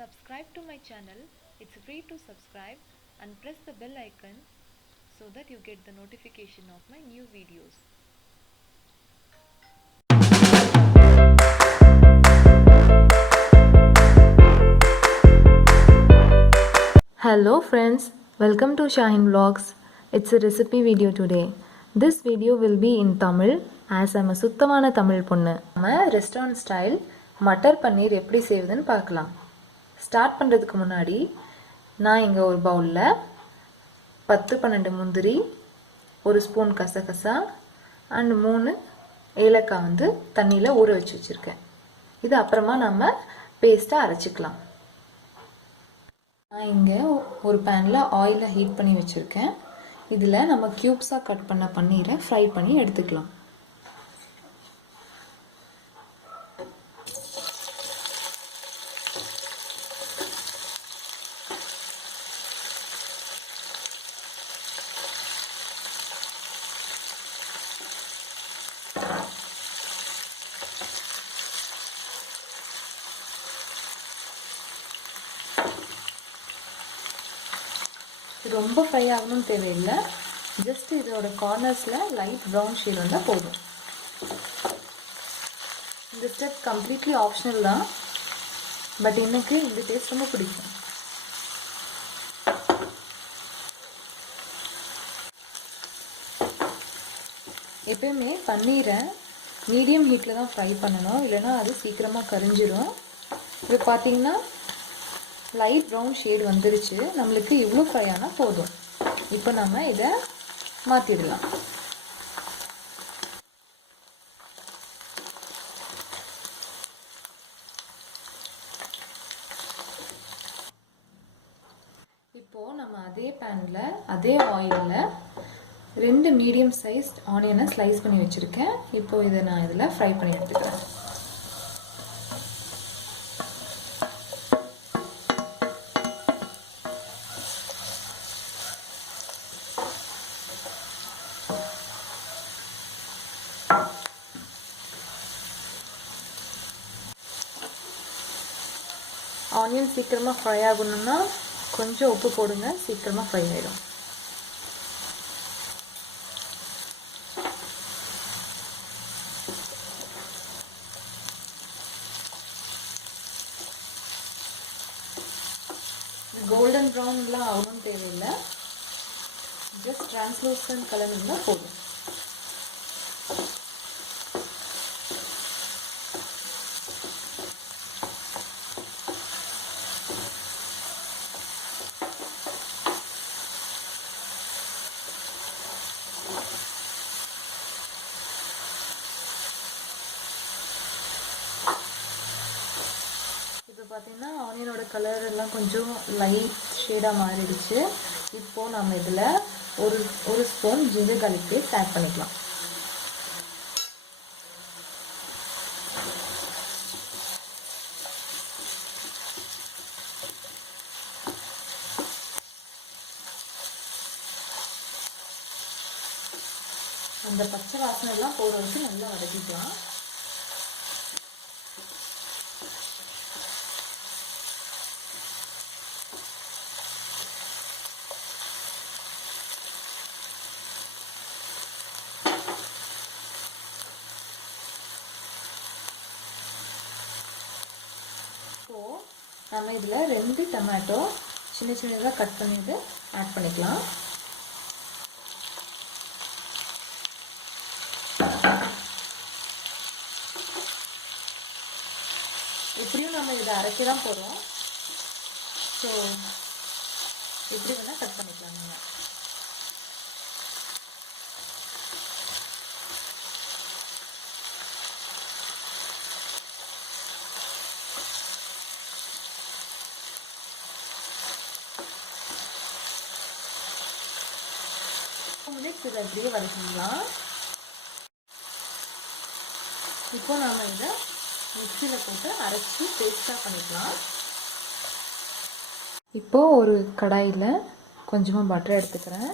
Subscribe to my channel. It's free to subscribe and press the bell icon so that you get the notification of my new videos. Hello friends, welcome to Shahin Vlogz. It's a recipe video today. This video will be in Tamil as I'm a சுத்தமான தமிழ் பொண்ணு. நம்ம restaurant style matar paneer எப்படி செய்வதுன்னு பார்க்கலாம். Start பண்ணுறதுக்கு முன்னாடி நான் இங்கே ஒரு பவுலில் 10-12 முந்திரி, ஒரு ஸ்பூன் கசகசா அண்ட் 3 ஏலக்காய் தண்ணியில் ஊற வச்சுருக்கேன். இது அப்புறமா நம்ம பேஸ்ட்டாக அரைச்சிக்கலாம். நான் இங்கே ஒரு பேனில் ஆயிலை ஹீட் பண்ணி வச்சுருக்கேன். இதில் நம்ம க்யூப்ஸாக கட் பண்ண பன்னீரை ஃப்ரை பண்ணி எடுத்துக்கலாம். ரொம்ப ஃப்ரை ஆகணும்னு தேவையில்லை, ஜஸ்ட் இதோட கார்னர்ஸில் லைட் ப்ரௌன் ஷேட் வந்தால் போதும். இந்த ஸ்டெப் கம்ப்ளீட்லி ஆப்ஷனல் தான், பட் எனக்கு இந்த டேஸ்ட் ரொம்ப பிடிக்கும். எப்பயுமே பன்னீரை மீடியம் ஹீட்டில் தான் ஃப்ரை பண்ணணும், இல்லைனா அது சீக்கிரமாக கரிஞ்சிடும். இது பார்த்திங்கன்னா லைட் ப்ரௌன் ஷேட் வந்துருச்சு. நம்மளுக்கு இவ்வளோ ஃப்ரை ஆனால் போதும். இப்போ நம்ம இதை மாற்றிடலாம். இப்போது நம்ம அதே பேனில் அதே ஆயிலில் 2 மீடியம் சைஸ் ஆனியனை ஸ்லைஸ் பண்ணி வச்சுருக்கேன். இப்போது இதை நான் இதில் ஃப்ரை பண்ணி எடுத்துக்கிறேன். ஆனியன் சீக்கிரமாக ஃப்ரை ஆகணும்னா கொஞ்சம் உப்பு போடுங்க, சீக்கிரமாக ஃப்ரை ஆகிடும். கோல்டன் ப்ரௌன்லாம் ஆகணும்னு தேவையில்லை, ஜஸ்ட் டிரான்ஸ்லூசன்ட் கலர் இருந்தால் போதும். இப்போ பார்த்தீங்கன்னா ஆனியனோட கலர் எல்லாம் கொஞ்சம் லைட் ஷேடாக மாறிடுச்சு. இப்போது நம்ம இதில் ஒரு spoon ginger garlic paste add பண்ணிக்கலாம். அந்த பச்சை வாசனை எல்லாம் போகிற வரைக்கும் நல்லா வதக்கிக்கலாம். நம்ம இதில் 2 டொமேட்டோ சின்ன சின்னதாக கட் பண்ணிட்டு ஆட் பண்ணிக்கலாம். எப்படியும் நம்ம இதை அரைக்க தான் போகிறோம், ஸோ எப்படி வேணால் கட் பண்ணிக்கலாம். நீங்கள் இதை அப்படியே வதக்கிக்கலாம். இப்போ நாம் இதை மிக்சியில் போட்டு அரைச்சி பேஸ்ட்டாக பண்ணிக்கலாம். இப்போது ஒரு கடாயில் கொஞ்சமாக பட்டர் எடுத்துக்கிறேன்.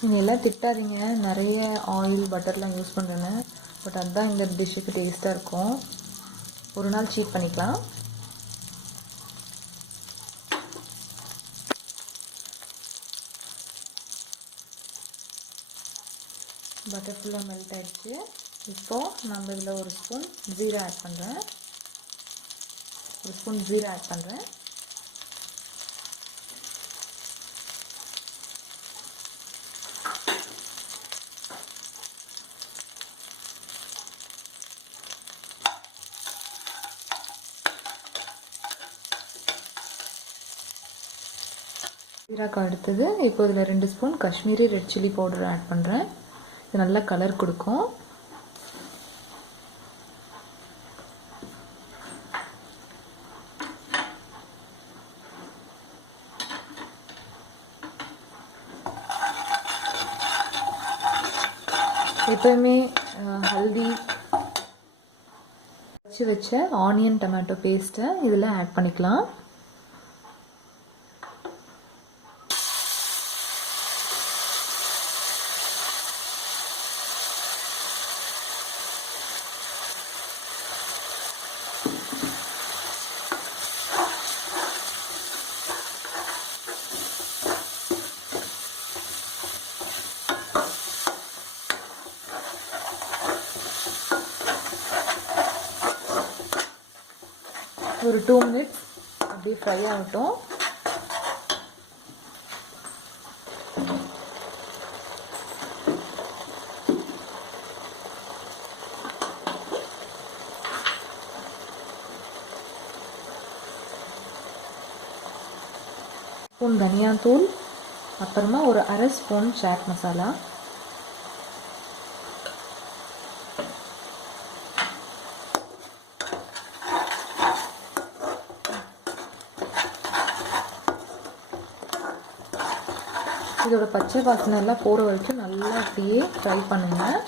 நீங்கள் எல்லாம் திட்டாதீங்க, நிறைய ஆயில் பட்டர்லாம் யூஸ் பண்ணுறேன்னு. பட் அதுதான் இந்த டிஷ்ஷுக்கு டேஸ்ட்டாக இருக்கும். ஒரு நாள் சீட் பண்ணிக்கலாம். பட்டர் ஃபுல்லாக மெல்ட் ஆகிடுச்சு. இப்போது நம்ம இதில் ஒரு ஸ்பூன் ஜீரா ஆட் பண்ணுறேன். ஜீராக்கு அடுத்தது இப்போ இதில் 2 spoon Kashmiri red chilli powder add பண்ணுறேன். இது நல்லா கலர் கொடுக்கும். எப்போயுமே ஹல்தி வச்ச ஆனியன் டொமேட்டோ பேஸ்ட்டை இதில் ஆட் பண்ணிக்கலாம். ஒரு 2 மினிட்ஸ் அப்படியே ஃப்ரை ஆகட்டும். ஸ்பூன் தனியா தூள், அப்புறமா ஒரு அரை ஸ்பூன் சாட் மசாலா, இதோட பச்சை வாசனை எல்லாம் போகிற வரைக்கும் நல்லா அப்படியே ஃப்ரை பண்ணுங்கள்.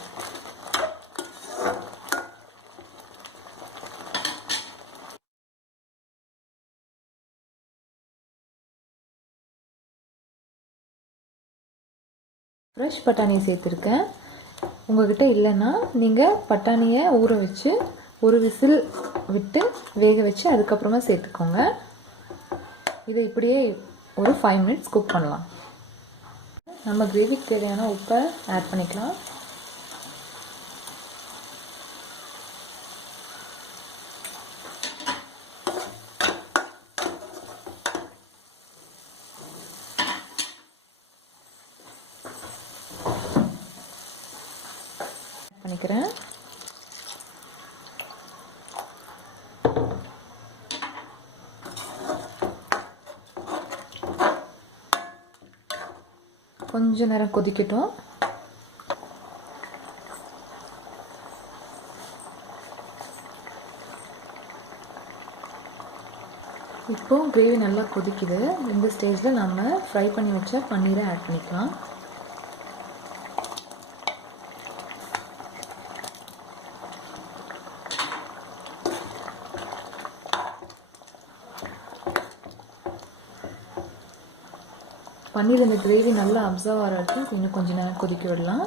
ஃப்ரெஷ் பட்டாணி சேர்த்துருக்கேன். உங்கள்கிட்ட இல்லைன்னா நீங்கள் பட்டாணியை ஊற வச்சு ஒரு விசில் விட்டு வேக வச்சு அதுக்கப்புறமா சேர்த்துக்கோங்க. இதை இப்படியே ஒரு 5 மினிட்ஸ் குக் பண்ணலாம். நம்ம கிரேவிக்கு தேவையான உப்பை ஆட் பண்ணிக்கலாம். பண்ணிக்கிறேன். கொஞ்ச நேரம் கொதிக்கட்டும். இப்போ கிரேவி நல்லா கொதிக்குது. இந்த ஸ்டேஜில் நம்ம ஃப்ரை பண்ணி வச்ச பன்னீரை ஆட் பண்ணிக்கலாம். பன்னீர் இந்த கிரேவி நல்லா அப்சர்வ் ஆகிற வரைக்கும் இன்னும் கொஞ்சம் நேரம் கொதிக்க விடலாம்.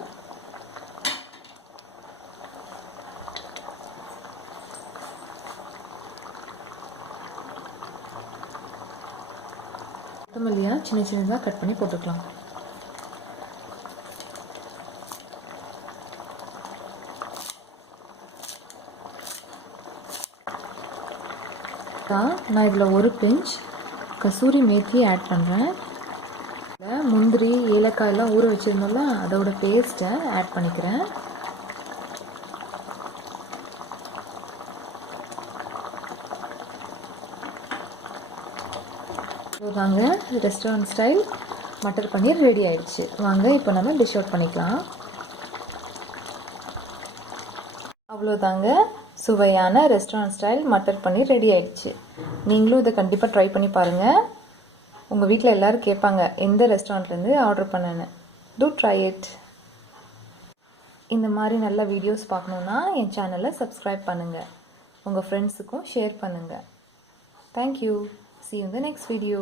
கொத்தமல்லியாக சின்ன சின்னதாக கட் பண்ணி போட்டுக்கலாம். நான் இதில் ஒரு பிஞ்ச் கசூரி மேத்தி ஆட் பண்ணுறேன். முந்திரி ஏலக்காயெல்லாம் ஊற வச்சுருந்தோம்ல, அதோட பேஸ்ட்டை ஆட் பண்ணிக்கிறேன். வாங்க, restaurant style matar paneer ready ஆயிடுச்சு. வாங்க இப்போ நம்ம டிஷ் அவுட் பண்ணிக்கலாம். அவ்வளோதாங்க, சுவையான restaurant style matar paneer ready ஆயிடுச்சு. நீங்களும் இதை கண்டிப்பாக ட்ரை பண்ணி பாருங்கள். உங்கள் வீட்டில் எல்லோரும் கேட்பாங்க எந்த ரெஸ்டாரண்ட்லேருந்து ஆர்டர் பண்ணேன்னு. Do try it. இந்த மாதிரி நல்ல வீடியோஸ் பார்க்கணுன்னா என் சேனலை சப்ஸ்கிரைப் பண்ணுங்கள். உங்கள் ஃப்ரெண்ட்ஸுக்கும் ஷேர் பண்ணுங்கள். Thank you. See you in the next video.